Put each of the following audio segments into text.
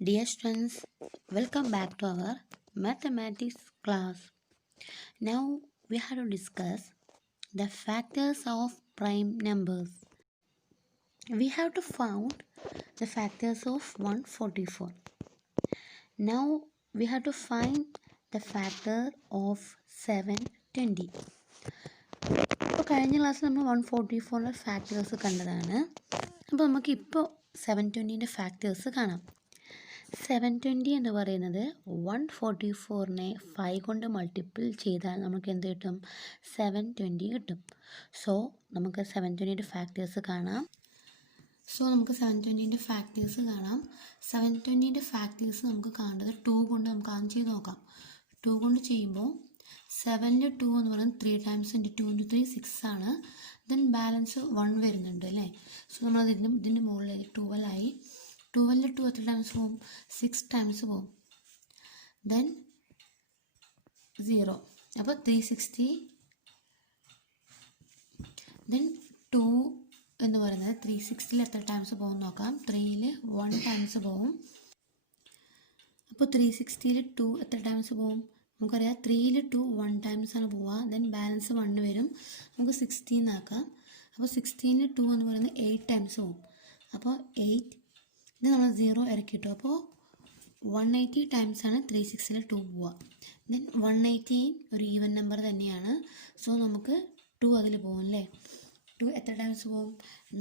Dear students, welcome back to our mathematics class. Now we have to discuss the factors of prime numbers. We have to find the factors of 144. Now we have to find the factor of 720. അപ്പോൾ കഴിഞ്ഞ ക്ലാസ്സിൽ നമ്മൾ 144 factors കണ്ടതാണ്. അപ്പോൾ നമുക്കിപ്പോൾ 720 factors കാണാം. 720 എന്ന് പറയുന്നത് 144നെ 5 കൊണ്ട് മൾട്ടിപ്പിൾ ചെയ്താൽ നമുക്ക് എന്ത് കിട്ടും? 720 കിട്ടും. സോ നമുക്ക് 720 ഫാക്ടേഴ്സ് കാണാം. 720 ഫാക്ടേഴ്സ് നമുക്ക് കാണേണ്ടത് 2 കൊണ്ട് നമുക്ക് ആദ്യം ചെയ്ത് നോക്കാം. 2 കൊണ്ട് ചെയ്യുമ്പോൾ 7ൽ 2 എന്ന് പറയുന്നത് 3 ടൈംസ് ഇൻറ്റു 2 ഇൻറ്റു 3 6 ആണ്. ദെൻ ബാലൻസ് 1 വരുന്നുണ്ട് അല്ലേ. സോ നമ്മൾ ഇതിൻ്റെ മുകളിലേക്ക് 12 ആയി. 12ൽ 2 എത്ര ടൈംസ് പോവും? 6 ടൈംസ് പോവും. ദെൻ 0, അപ്പോൾ 360. ദെൻ 2 എന്ന് പറയുന്നത് 360ൽ എത്ര ടൈംസ് പോകും നോക്കാം. 3ൽ 1 ടൈംസ് പോവും. അപ്പോൾ 360ൽ 2 എത്ര ടൈംസ് പോവും? നമുക്കറിയാം 3ൽ 2 1 ടൈംസ് ആണ് പോവുക. ദെൻ ബാലൻസ് 1 വരും. നമുക്ക് 16 ആക്കാം. അപ്പോൾ 16ൽ 2 എന്ന് പറയുന്നത് 8 ടൈംസ് പോവും. അപ്പോൾ 8, ഇത് നമ്മൾ 0 ഇറക്കിയിട്ടു. അപ്പോൾ 180 ടൈംസ് ആണ് 360ൽ 2 പോവുക. ദെൻ 180 ഒരു ഈവൻ നമ്പർ തന്നെയാണ്. സോ നമുക്ക് 2 അതിൽ പോകും അല്ലേ. 2 എത്ര ടൈംസ് പോവും?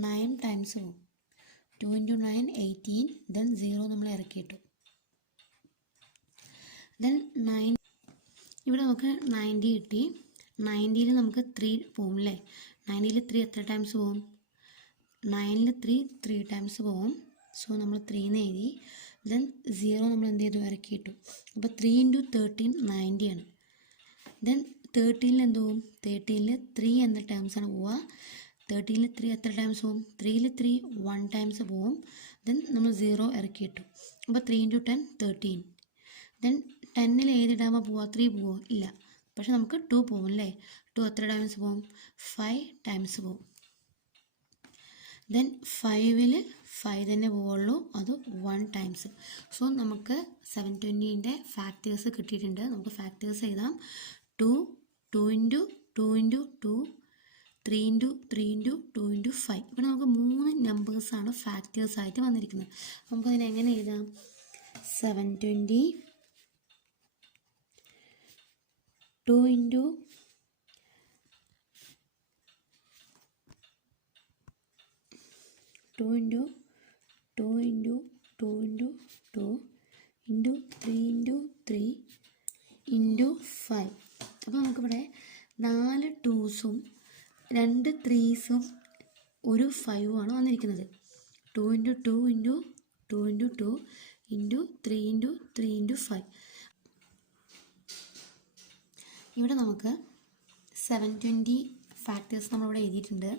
9 ടൈംസ് പോവും. 2 ഇൻറ്റു 9 18. ദെൻ 0 നമ്മൾ ഇറക്കിയിട്ടു. ദെൻ 9, ഇവിടെ നമുക്ക് 90 കിട്ടി. 90ൽ നമുക്ക് 3 പോവും അല്ലേ. 90ൽ 3 എത്ര ടൈംസ് പോവും? 9ൽ 3 ടൈംസ് പോവും. സോ നമ്മൾ 3 എന്ന് എഴുതി. ദെൻ 0 നമ്മൾ എന്ത് ചെയ്തു? ഇറക്കിയിട്ടു. അപ്പോൾ 3 ഇൻറ്റു 13 90 ആണ്. ദെൻ 13ൽ എന്ത് പോവും? 13ൽ 3 എന്ന ടൈംസാണ് പോവുക. 13ൽ 3 എത്ര ടൈംസ് പോവും? 3ൽ 3 1 ടൈംസ് പോവും. ദെൻ നമ്മൾ 0 ഇറക്കിയിട്ടു. അപ്പോൾ 3 ഇൻറ്റു 10 13. ദെൻ 10ൽ ഏതിടാകുമ്പോൾ പോവുക? 3 പോവോ? ഇല്ല. പക്ഷെ നമുക്ക് 2 പോവും അല്ലേ. 2 എത്ര ടൈംസ് പോവും? 5 ടൈംസ് പോവും. ദെൻ 5ൽ 5 തന്നെ പോവുള്ളൂ, അത് 1 ടൈംസ്. സോ നമുക്ക് 720ൻ്റെ ഫാക്ടേഴ്സ് കിട്ടിയിട്ടുണ്ട്. നമുക്ക് ഫാക്ടേഴ്സ് എഴുതാം. 2 into 2 into 2 3 into 3 into 2 into 5. ഇവിടെ നമുക്ക് 3 നമ്പേഴ്സാണ് ഫാക്ടേഴ്സായിട്ട് വന്നിരിക്കുന്നത്. നമുക്കതിനെ എങ്ങനെ എഴുതാം? 720 2 into 2 into 2 into 2 into 2 into 3 into 3 into 5. അപ്പോൾ നമുക്കിവിടെ 4 2സും 2 3സും ഒരു 5ഉമാണ് വന്നിരിക്കുന്നത്. 2 into 2 into 2 into 2 into 3 into 3 into 5. ഇവിടെ നമുക്ക് 720 ഫാക്ടേഴ്സ് നമ്മളിവിടെ എഴുതിയിട്ടുണ്ട്.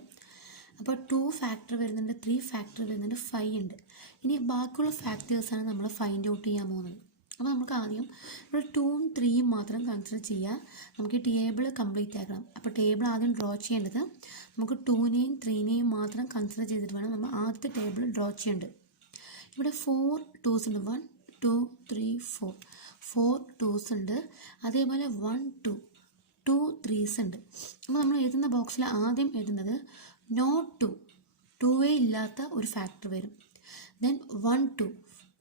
അപ്പോൾ 2 ഫാക്ടർ വരുന്നുണ്ട്, 3 ഫാക്ടർ വരുന്നുണ്ട്, 5 ഉണ്ട്. ഇനി ബാക്കിയുള്ള ഫാക്ടേഴ്സാണ് നമ്മൾ ഫൈൻഡ് ഔട്ട് ചെയ്യാൻ പോകുന്നത്. അപ്പോൾ നമുക്ക് ആദ്യം ഇവിടെ 2ഉം 3യും മാത്രം കൺസിഡർ ചെയ്യുക. നമുക്ക് ഈ ടേബിൾ കംപ്ലീറ്റ് ആക്കണം. അപ്പോൾ ടേബിൾ ആദ്യം ഡ്രോ ചെയ്യേണ്ടത് നമുക്ക് 2നെയും 3നെയും മാത്രം കൺസിഡർ ചെയ്തിട്ട് വേണം നമ്മൾ ആദ്യത്തെ ടേബിൾ ഡ്രോ ചെയ്യേണ്ടത്. ഇവിടെ 4 2s ഉണ്ട്. 1 2 3 4 2s ഉണ്ട്. അതേപോലെ 1 2 2 3s ഉണ്ട്. അപ്പോൾ നമ്മൾ എഴുതുന്ന ബോക്സിൽ ആദ്യം എഴുതുന്നത് നോട്ട് 2, 2 ഇല്ലാത്ത ഒരു ഫാക്ടർ വരും. ദെൻ 1 2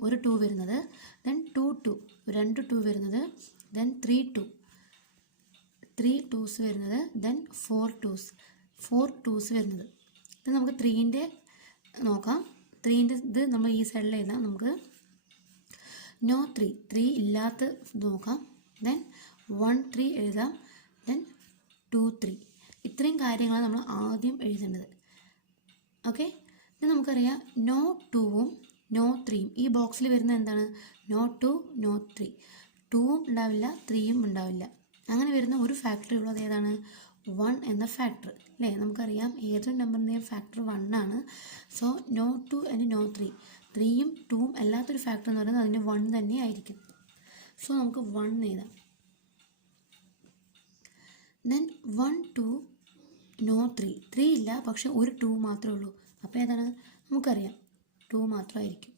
ഒരു 2 വരുന്നത്. ദെൻ 2 2 2 2 വരുന്നത്. ദെൻ 3 2 3 2s വരുന്നത്. ദെൻ 4 2s വരുന്നത്. ഇത് നമുക്ക് 3ൻ്റെ നോക്കാം. 3ൻ്റെ ഇത് നമ്മൾ ഈ സൈഡിൽ എഴുതാം. നമുക്ക് നോ 3 ഇല്ലാത്ത നോക്കാം. ദെൻ 1 3 എഴുതാം. ദെൻ 2 3. ഇത്രയും കാര്യങ്ങളാണ് നമ്മൾ ആദ്യം എഴുതേണ്ടത്. ഓക്കെ. ഇത് നമുക്കറിയാം നോ 2ഉം നോ 3യും ഈ ബോക്സിൽ വരുന്ന എന്താണ്? No 2 no 3. 2ഉം ഉണ്ടാവില്ല, 3യും ഉണ്ടാവില്ല. അങ്ങനെ വരുന്ന ഒരു ഫാക്ടറി ഉള്ളത് ഏതാണ്? 1 എന്ന ഫാക്ടർ അല്ലേ. നമുക്കറിയാം ഏതൊരു നമ്പറിൻ്റെയും ഫാക്ടർ 1 ആണ്. സോ നോ 2 ആൻഡ് നോ 3, 3യും 2ഉം അല്ലാത്തൊരു ഫാക്ടർ എന്ന് പറയുന്നത് അതിന് 1 തന്നെ ആയിരിക്കും. സോ നമുക്ക് 1 എഴുതാം. ദെൻ 1 2 നോ 3 ഇല്ല, പക്ഷെ ഒരു 2 മാത്രമേ ഉള്ളൂ. അപ്പോൾ ഏതാണ്? നമുക്കറിയാം 2 മാത്രമായിരിക്കും.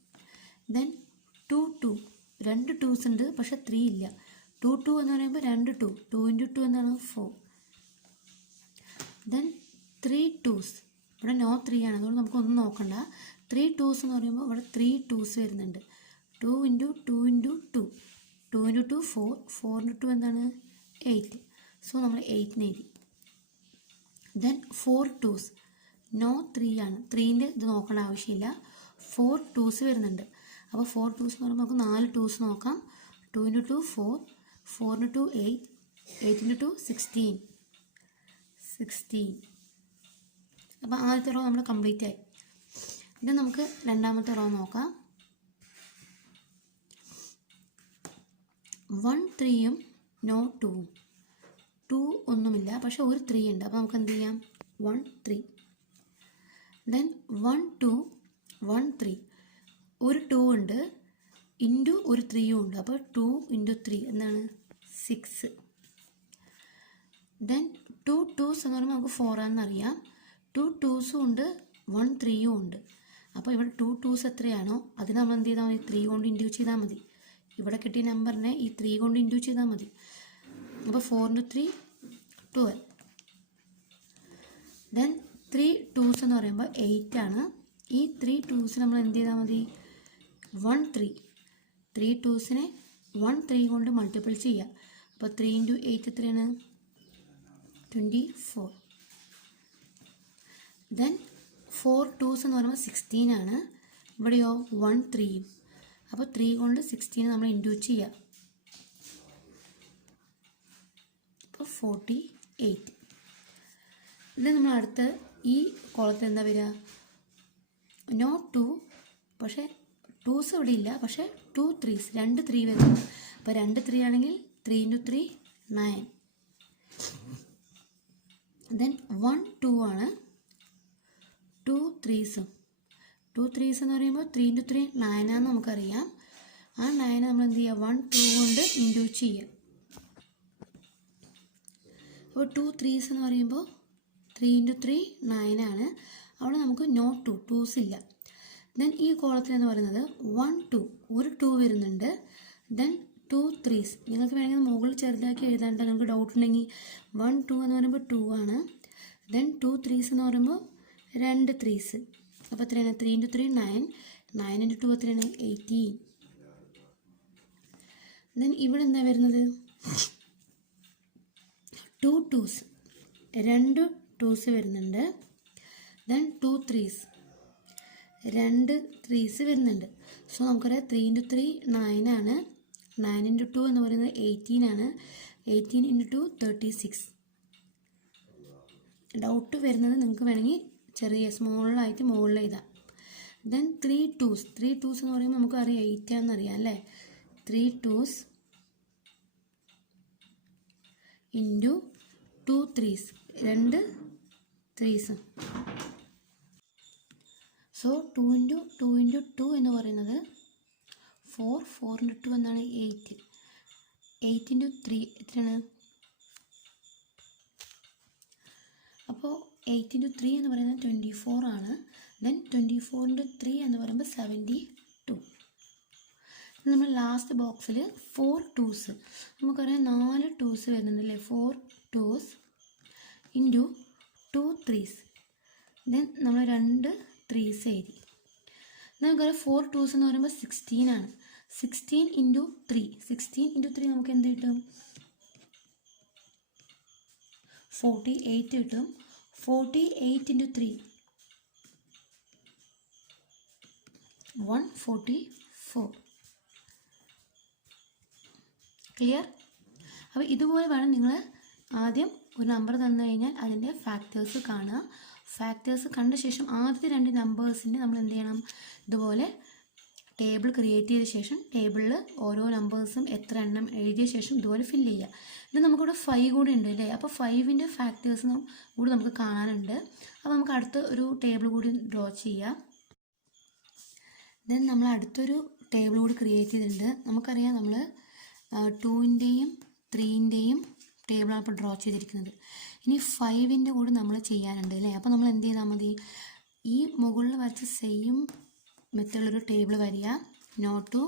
ദെൻ 2 2 രണ്ട് 2s ഉണ്ട് പക്ഷെ 3 ഇല്ല. 2 2 എന്ന് പറയുമ്പോൾ രണ്ട് 2 2 × 2 എന്താണ് 4. ദെൻ 3 2s ഇവിടെ നോ 3 ആണ്, അതുകൊണ്ട് നമുക്കൊന്നും നോക്കണ്ട. 3 2s എന്ന് പറയുമ്പോൾ ഇവിടെ 3 2s വരുന്നുണ്ട്. 2 × 2 × 2 2 × 2 4 4 × 2 എന്താണ് 8. സോ നമ്മൾ 8 എഴുതി. ദെൻ 4 2s നോ 3 ആണ്, 3ൻ്റെ ഇത് നോക്കേണ്ട ആവശ്യമില്ല. 4 2s വരുന്നുണ്ട്. അപ്പോൾ 4 2s എന്ന് പറയുമ്പോൾ നമുക്ക് 4 2s നോക്കാം. 2 × 2 4 4 × 2 8 8 × 2 16. അപ്പോൾ ആദ്യത്തെ റോ നമ്മൾ കംപ്ലീറ്റ് ആയി. ഇത് നമുക്ക് രണ്ടാമത്തെ റോ നോക്കാം. 1 3 നോ 2 2 ഒന്നുമില്ല പക്ഷെ ഒരു 3 ഉണ്ട്. അപ്പോൾ നമുക്ക് എന്ത് ചെയ്യാം 1 3. ദെൻ 1 2 1 3 ഒരു 2 ഉണ്ട് ഇൻറ്റു ഒരു 3യും ഉണ്ട്. അപ്പോൾ 2 × 3 എന്താണ് 6. ദെൻ 2 2s എന്ന് പറയുമ്പോൾ നമുക്ക് 4 ആണെന്നറിയാം. 2 2സും ഉണ്ട് 1 3യും ഉണ്ട്. അപ്പോൾ ഇവിടെ 2 2s എത്രയാണോ അതിന് നമ്മൾ എന്ത് ചെയ്താൽ മതി 3 കൊണ്ട് ഇൻഡ്യൂ ചെയ്താൽ മതി. ഇവിടെ കിട്ടിയ നമ്പറിനെ ഈ 3 കൊണ്ട് ഇൻഡ്യൂ ചെയ്താൽ മതി. അപ്പോൾ 4 × 3 12. ദെൻ 3 2s എന്ന് പറയുമ്പോൾ 8 ആണ്. ഈ 3 2s നമ്മൾ എന്ത് ചെയ്താൽ മതി 1 3 3 2സിനെ 1 3 കൊണ്ട് മൾട്ടിപ്പിൾ ചെയ്യുക. അപ്പോൾ 3 × 8 എത്രയാണ് 24. ദെൻ 4 2s എന്ന് പറയുമ്പോൾ 16 ആണ്. ഇവിടെയോ 1 3യും. അപ്പോൾ 3 കൊണ്ട് 16 നമ്മൾ ഇൻഡ്യൂ ചെയ്യുക. അപ്പോൾ 48. ഇത് നമ്മൾ അടുത്ത് ഈ കോളത്തിൽ എന്താ വരിക നോ 2 പക്ഷേ 2s ഇവിടെ ഇല്ല പക്ഷേ 2 3s രണ്ട് 3 വരുന്നുണ്ട്. അപ്പോൾ രണ്ട് 3 ആണെങ്കിൽ 3 × 3 9. ദെൻ 1 2 ആണ്. 2 3s എന്ന് പറയുമ്പോൾ 3 × 3 9 ആണെന്ന് നമുക്കറിയാം. ആ 9 നമ്മൾ എന്ത് ചെയ്യുക 1 2 കൊണ്ട് ഇൻഡ്യൂ ചെയ്യുക. അപ്പോൾ 2 3s എന്ന് പറയുമ്പോൾ 3 × 3 9 ആണ്. അവിടെ നമുക്ക് നോ 2 2s ഇല്ല. ദെൻ ഈ കോളത്തിൽ എന്ന് പറയുന്നത് 1 2 ഒരു 2 വരുന്നുണ്ട്. ദെൻ 2 3s നിങ്ങൾക്ക് വേണമെങ്കിൽ മുകളിൽ ചെറുതാക്കി എഴുതാണ്ട് നിങ്ങൾക്ക് ഡൗട്ട് ഉണ്ടെങ്കിൽ 1 2 എന്ന് പറയുമ്പോൾ 2 ആണ്. ദെൻ 2 3s എന്ന് പറയുമ്പോൾ രണ്ട് 3s. അപ്പോൾ എത്രയാണ് 3 × 3 9 9 × 2 എത്രയാണ് 18. ദെൻ ഇവിടെ എന്താ വരുന്നത് 2 2s രണ്ട് 2s വരുന്നുണ്ട്. ദെൻ 2 3s രണ്ട് 3s വരുന്നുണ്ട്. സോ നമുക്കറിയാം 3 × 3 9 ആണ്. 9 × 2 എന്ന് പറയുന്നത് 18 ആണ്. 18 × 2 36. ഡൗട്ട് വരുന്നത് നിങ്ങൾക്ക് വേണമെങ്കിൽ ചെറിയ സ്മോളായിട്ട് മുകളിൽ എഴുതാം. ദെൻ 3 2s എന്ന് പറയുമ്പോൾ നമുക്കറിയാം 8 ആണെന്നറിയാം അല്ലേ. 3 2s ഇൻറ്റു 2 3s രണ്ട് 3s. സോ 2 × 2 × 2 എന്ന് പറയുന്നത് 4 4 × 2 എന്നാണ് 8. 8 × 3 എത്രയാണ് അപ്പോൾ 8 × 3 എന്ന് പറയുന്നത് 24 ആണ്. ദെൻ 24 × 3 എന്ന് പറയുമ്പോൾ 72. നമ്മൾ ലാസ്റ്റ് ബോക്സിൽ 4 2s നമുക്കറിയാം 4 2s വരുന്നുണ്ടല്ലേ. 4 2s into 2 3s. Then നമ്മൾ രണ്ട് 3s എഴുതി. നമുക്കറിയാം 4 2s എന്ന് പറയുമ്പോൾ 16 ആണ്. 16 × 3 16 × 3 നമുക്ക് എന്ത് കിട്ടും 48 കിട്ടും. 48 × 3 144. ക്ലിയർ? അപ്പോൾ ഇതുപോലെ വേണം നിങ്ങൾ ആദ്യം ഒരു നമ്പർ തന്നു കഴിഞ്ഞാൽ അതിൻ്റെ ഫാക്ടേഴ്സ് കാണുക. ഫാക്ടേഴ്സ് കണ്ട ശേഷം ആദ്യത്തെ രണ്ട് നമ്പേഴ്സിൻ്റെ നമ്മൾ എന്ത് ചെയ്യണം ഇതുപോലെ ടേബിൾ ക്രിയേറ്റ് ചെയ്ത ശേഷം ടേബിളിൽ ഓരോ നമ്പേഴ്സും എത്ര എണ്ണം എഴുതിയ ശേഷം ഇതുപോലെ ഫില്ല് ചെയ്യുക. ഇത് നമുക്കിവിടെ 5 കൂടി ഉണ്ട് അല്ലേ. അപ്പോൾ 5ൻ്റെ ഫാക്ടേഴ്സ് കൂടി നമുക്ക് കാണാനുണ്ട്. അപ്പോൾ നമുക്ക് അടുത്ത ഒരു ടേബിൾ കൂടി ഡ്രോ ചെയ്യാം. ദെൻ നമ്മൾ അടുത്തൊരു ടേബിൾ കൂടി ക്രിയേറ്റ് ചെയ്തിട്ടുണ്ട്. നമുക്കറിയാം നമ്മൾ 2ൻ്റെയും 3ൻ്റെയും ടേബിളാണ് ഇപ്പോൾ ഡ്രോ ചെയ്തിരിക്കുന്നത്. ഇനി 5ൻ്റെ കൂടി നമ്മൾ ചെയ്യാനുണ്ട് അല്ലേ. അപ്പോൾ നമ്മൾ എന്ത് ചെയ്താൽ മതി ഈ മുകളിൽ വരച്ച സെയിം മെത്തേഡിലൊരു ടേബിൾ വരിക. No 2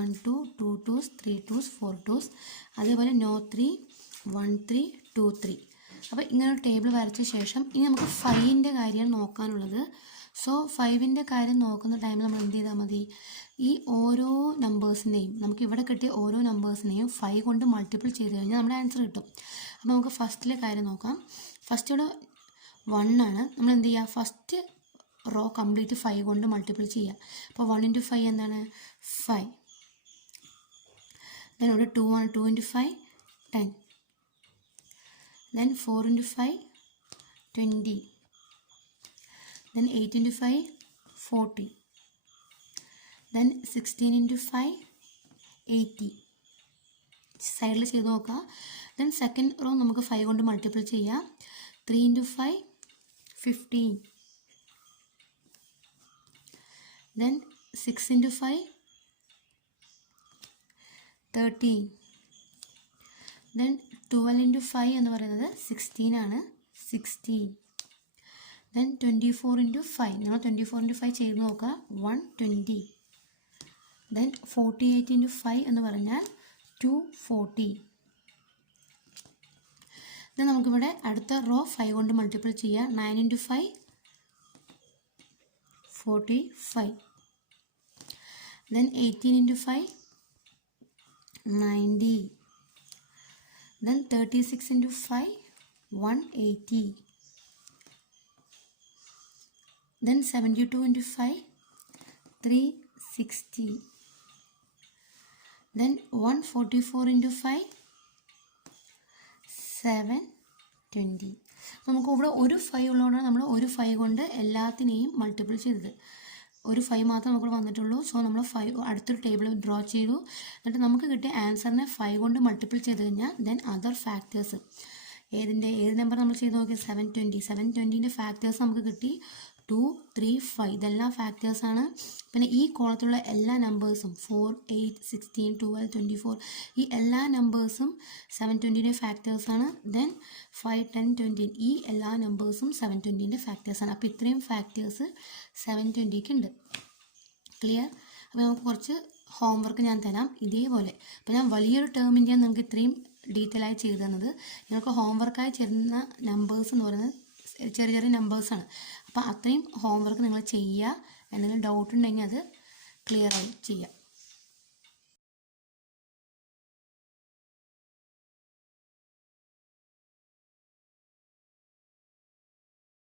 1 2 2 2s 3 2s 4 2s. അതേപോലെ നോ 3 1 3 2 3. അപ്പോൾ ഇങ്ങനെ ഒരു ടേബിൾ വരച്ച ശേഷം ഇനി നമുക്ക് 5ൻ്റെ കാര്യമാണ് നോക്കാനുള്ളത്. സോ 5ൻ്റെ കാര്യം നോക്കുന്ന ടൈമിൽ നമ്മൾ എന്ത് ചെയ്താൽ മതി, ഈ ഓരോ നമ്പേഴ്സിനെയും നമുക്ക് ഇവിടെ കിട്ടിയ ഓരോ നമ്പേഴ്സിനെയും 5 കൊണ്ട് മൾട്ടിപ്പിൾ ചെയ്ത് കഴിഞ്ഞാൽ നമ്മുടെ ആൻസർ കിട്ടും. അപ്പോൾ നമുക്ക് ഫസ്റ്റിലെ കാര്യം നോക്കാം. ഫസ്റ്റ് ഇവിടെ 1 ആണ്. നമ്മൾ എന്ത് ചെയ്യുക, ഫസ്റ്റ് റോ കംപ്ലീറ്റ് 5 കൊണ്ട് മൾട്ടിപ്പിൾ ചെയ്യുക. അപ്പോൾ 1 × 5 എന്താണ് 5. ദെൻ ഇവിടെ 2 ആണ്. 2 × 5 10. ദെൻ 4 × 5 20. Then 8 × 5 40. Then 16 × 5 80. സൈഡിൽ ചെയ്ത് നോക്കുക. ദെൻ സെക്കൻഡ് റോ നമുക്ക് 5 കൊണ്ട് മൾട്ടിപ്പിൾ ചെയ്യാം. 3 × 5 15. ദെൻ 6 × 5 13. ദെൻ 12 × 5 എന്ന് പറയുന്നത് 16 ആണ്. 16. ദെൻ 24 × 5. നിങ്ങൾ 24 × 5 ചെയ്ത് നോക്കുക. 120. ദെൻ 48 × 5 എന്ന് പറഞ്ഞാൽ 240. ദെൻ നമുക്കിവിടെ അടുത്ത റോ 5 കൊണ്ട് മൾട്ടിപ്പിൾ ചെയ്യുക. 9 × 5 45. ദെൻ 18 × 5 90. ദെൻ 36 × 5 180. Then 72 × 5 360. Then 144 × 5 720. നമുക്ക് ഇവിടെ ഒരു 5 ഉള്ളതുകൊണ്ടാണ് നമ്മൾ ഒരു 5 കൊണ്ട് എല്ലാത്തിനെയും മൾട്ടിപ്പിൾ ചെയ്തത്. ഒരു 5 മാത്രമേ നമുക്ക് വന്നിട്ടുള്ളൂ. സോ നമ്മൾ 5 അടുത്തൊരു ടേബിൾ ഡ്രോ ചെയ്തു. എന്നിട്ട് നമുക്ക് കിട്ടിയ ആൻസറിനെ 5 കൊണ്ട് മൾട്ടിപ്പിൾ ചെയ്ത് കഴിഞ്ഞാൽ ദെൻ അതർ ഫാക്ടേഴ്സ് ഏത് നമ്പർ നമ്മൾ ചെയ്ത് നോക്കിയാൽ 720. 720ൻ്റെ ഫാക്ടേഴ്സ് നമുക്ക് കിട്ടി 2 3 5. ഇതെല്ലാം ഫാക്ടേഴ്സാണ്. പിന്നെ ഈ കോളത്തിലുള്ള എല്ലാ നമ്പേഴ്സും 4 8 16 12 24 ഈ എല്ലാ നമ്പേഴ്സും 720ൻ്റെ ഫാക്ടേഴ്സാണ്. ദെൻ 5 10 20 ഈ എല്ലാ നമ്പേഴ്സും 720ൻ്റെ ഫാക്ടേഴ്സാണ്. അപ്പോൾ ഇത്രയും ഫാക്ടേഴ്സ് 720ക്ക് ഉണ്ട്. ക്ലിയർ? അപ്പോൾ നമുക്ക് കുറച്ച് ഹോംവർക്ക് ഞാൻ തരാം ഇതേപോലെ. അപ്പോൾ ഞാൻ വലിയൊരു ടേമിൻ്റെയാണ് നിങ്ങൾക്ക് ഇത്രയും ഡീറ്റെയിൽ ആയി ചെയ്തു തന്നത്. നിങ്ങൾക്ക് ഹോംവർക്കായി ചെയ്യുന്ന നമ്പേഴ്സ് എന്ന് പറയുന്നത് ചെറിയ ചെറിയ നമ്പേഴ്സാണ്. അപ്പോൾ അത്രയും ഹോംവർക്ക് നിങ്ങൾ ചെയ്യുക. എന്തെങ്കിലും ഡൗട്ട് ഉണ്ടെങ്കിൽ അത് ക്ലിയർ ആയി ചെയ്യുക.